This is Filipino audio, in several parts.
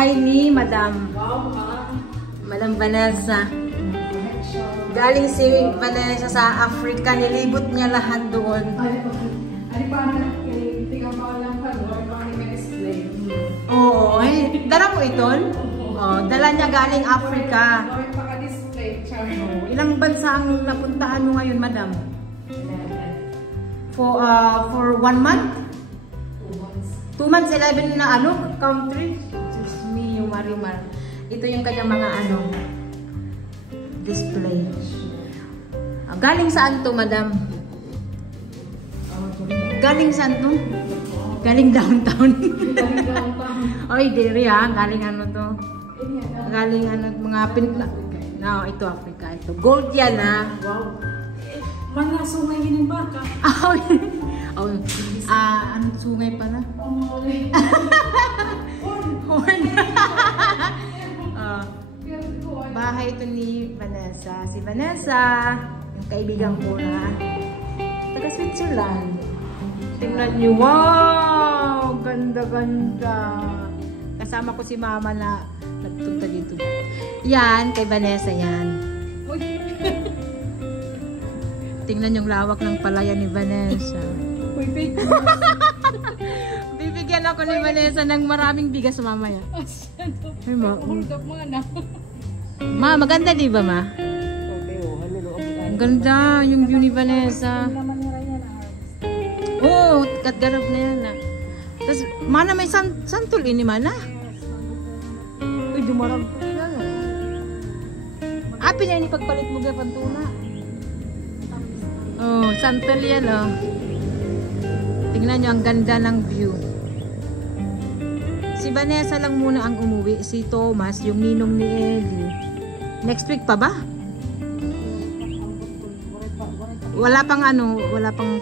bahay ni Madam. Madam Vanessa. Galing si Vanessa sa Africa, nilibot niya lahat doon. Oo, dala mo iton? Oh, dala niya galing Africa. Ilang bansa ang napuntahan mo ngayon, Madam? For 1 month? 2 months, 11 na country? Just me, yung Marimar. Ito yung kanyang mga display. Galing saan to, Madam? Galing saan to? Galing downtown. Oy, diri galing to? Galing mga no, ito Africa. Ito. Gold yan Wow. Mga sungay yun yung baka. Anong sungay pala? Horn. Bahay ito ni Vanessa. Si Vanessa, yung kaibigan ko na taga Switzerland. Tingnan niyo. Wow! Ganda-ganda. Kasama ko si Mama na nagpunta dito. Yan, kay Vanessa yan. Tingnan yung lawak ng palayan ni Vanessa. Bibigyan ako ni Vanessa ng maraming bigas mamaya. Hold up mo na. Ma, maganda di ba, Ma? Ang ganda yung view ni Vanessa. Oo, katgarap na yan Tapos, mana may santol ini, Mana? Uy, dumarang ko yan. Api na yun ipagpalit mo gaya pantuna. Oh, santol yan Tingnan nyo, ang ganda ng view. Si Vanessa lang muna ang umuwi. Si Thomas, yung ninong ni Ellie. Next week pa ba? Wala pang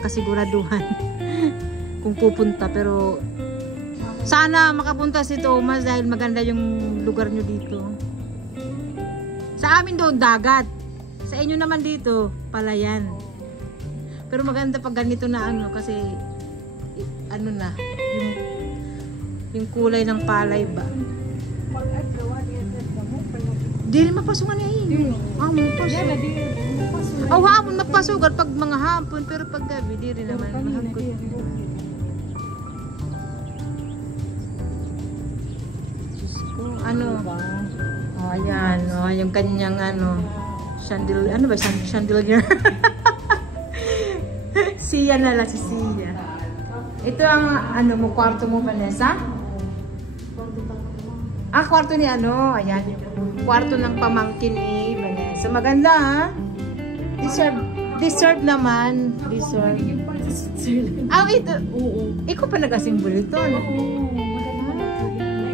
kasiguraduhan kung pupunta, pero sana makapunta si Thomas dahil maganda yung lugar nyo dito. Sa amin doon dagat, sa inyo naman dito palayan. Pero maganda pag ganito na kasi yung kulay ng palay ba. Di rin mapasungan niya hapon magpasugar pag mga hapon, pero pag gabi di rin naman mahangkot. Ayan, yung kanyang chandelier. Siya na lang, si Siya. Ito ang kwarto mo, Vanessa? Kwarto ni ayan, kwarto ng pamangkin ni Vanessa. Maganda Deserve naman. Deserve. Ito. Ikaw pa nagasimbol ito.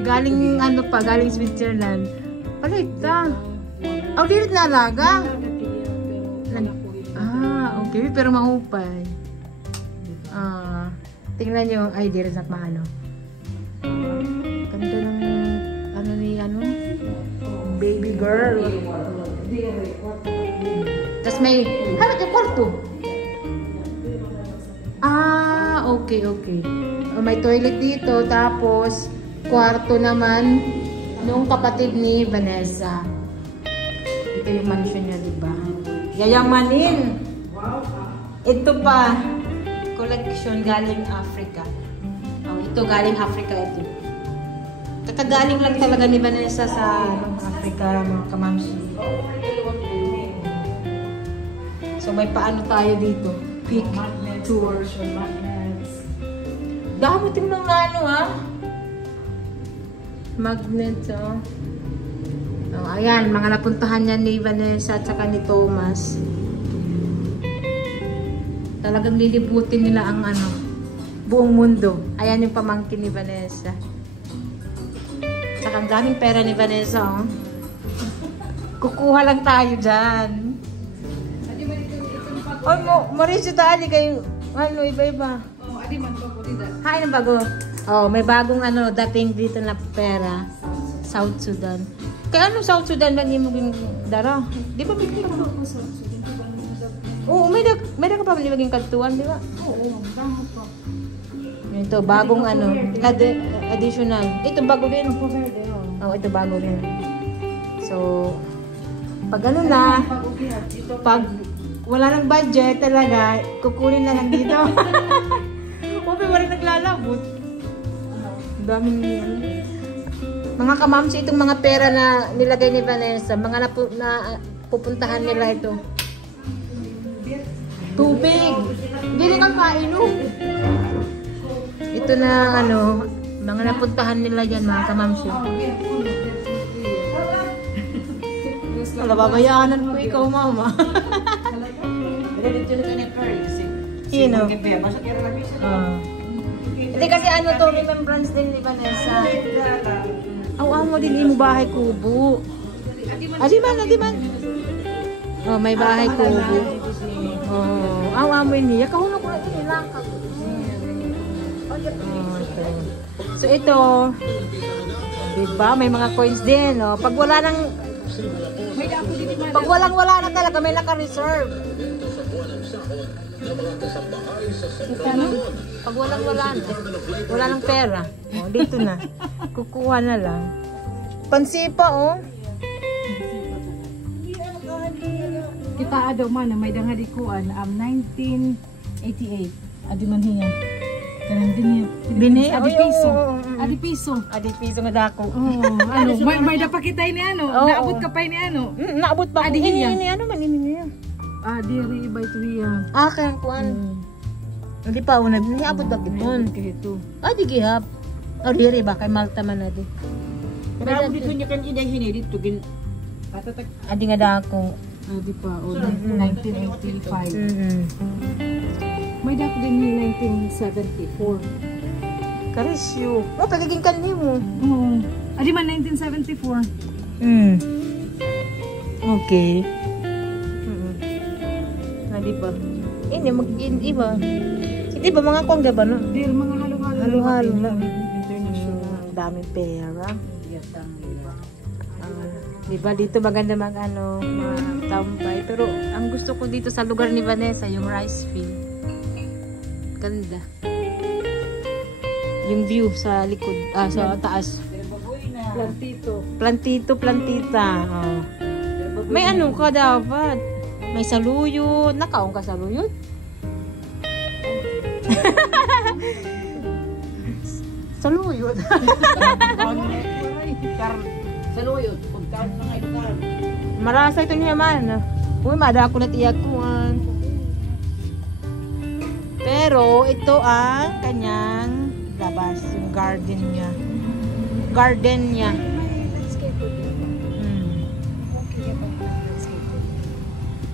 Galing galing Switzerland. Palita. Dirit na alaga. Okay, pero mahupay. Tingnan nyo, dirit na paano. Ganda ng baby girl. Tapos may hanap yung kwarto. Okay. May toilet dito, tapos kwarto naman nung kapatid ni Vanessa. Ito yung mansion niya, diba? Yayamanin. Ito pa, collection galing Africa. Ito galing Africa ito. Kakagaling lang talaga ni Vanessa sa Africa, mga kamamsi. So may paano tayo dito? Peak tour. Dami tingnan na magnet. Ayan, mga napuntahan niya ni Vanessa at saka ni Thomas. Talagang lilibutin nila ang buong mundo. Ayan yung pamangkin ni Vanessa. Saka ang daming pera ni Vanessa. Kukuha lang tayo dyan. Mauricio dali kayo. Iba-iba. Adi man bago dito. Hay ng bago. May bagong dating dito na pera. South Sudan. Kaya South Sudan ba hindi mo dara? Di ba bigyan ko sa South Sudan? May ka pa maging kantuan, di ba? Damot pa. Ito, bagong additional. Ito, bago din. Oh, ito bago rin. So, pag ano na, pag wala ng budget talaga, kukunin na lang dito. Upi, wala naglalabot. Ang daming yan. Mga kamamsi, itong mga pera na nilagay ni Vanessa, mga na pupuntahan nila ito. Tubig! Hindi kang painom. Ito na ano, mga napuntahan nila dyan, mga kamamsi. Wala, babayanan ko ikaw, mama. Sino? Hindi kasi ano to, remembrance din ni Vanessa. Aw, mo din mo bahay kubo. Adiman. Oh, may bahay kubo. Oh, aw mo niya. Kahulog ko na ilang ka. So ito, diba, may mga coins din, no? Pag wala na talaga, may naka-reserve. Pag wala nang pera, oh, dito na. Kukuha na lang. Pansipa, oh. Kita adaw man na may dangadikuan 1988. Adi man hiya. Kanang din niya. Adi piso nga dako. Ano, may dapakitay ni ano. Naabot ka pa ni ano. Naabot pa. Adi hiya. Ini ano man ini niya. Diri ibay to hiya. Kan kuan. Hindi pa una niabot ba giton. Kahito. Di gihap. Diri ba kay Malta man na di. Pero dito niya kan iday hini dito gin patatak. Adi nga dako. Adi pa 1985. May dako din ni 1974. Karisyo. Pagiging kanhi mo. Oo. Adi man 1974. Okay. Di ba? Ini mag-iba. Hindi ba mga kongga ba no? Dir mga halo-halo lang. International. Daming pera. Di ba dito maganda mag ano, tambay. Pero ang gusto ko dito sa lugar ni Vanessa, yung rice field. Ganda. Yung view sa likod, sa taas. Plantita. Oh. May ano ka dapat? May saluyot. Nakaon ka saluyot? Saluyot. Saluyot. Pagkaan na nga ilukan. Marasa ito niya man. Uy, mada ako na tiyakuan. Pero ito ang kanyang labas. Yung garden niya.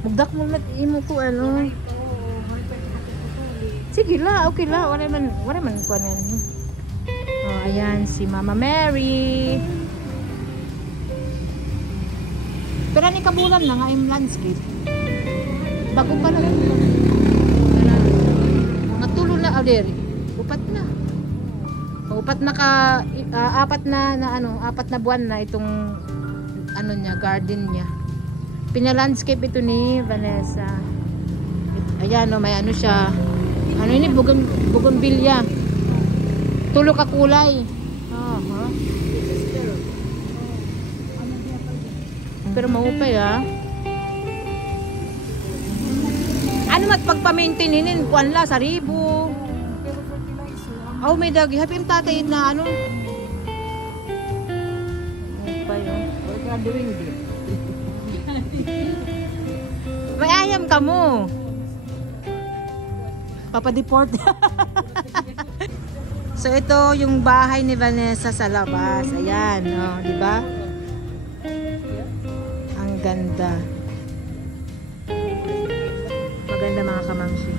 Mugdak mo mat imo ko ano. Sige la, okay la. Wala man kuan yan. Oh, ayan si Mama Mary. Pero ni kabulan na nga yung landscape. Bago pa na. Natulo na already. Upat na. Upat na ka apat na buwan na itong ano niya, garden niya. Pina-landscape ito ni Vanessa. Ayan, may ano siya. Ano ini? Bougainvillea. Tulo ka kulay. Pero maupay Ano pagpa-maintainin? Kuan la, sa ribo. May dagi. Happy yung tatay na ano. Maupay May ayam ka mo. Papadeport. So ito yung bahay ni Vanessa sa labas. Ayan, di ba? Ang ganda. Maganda mga kamamsi.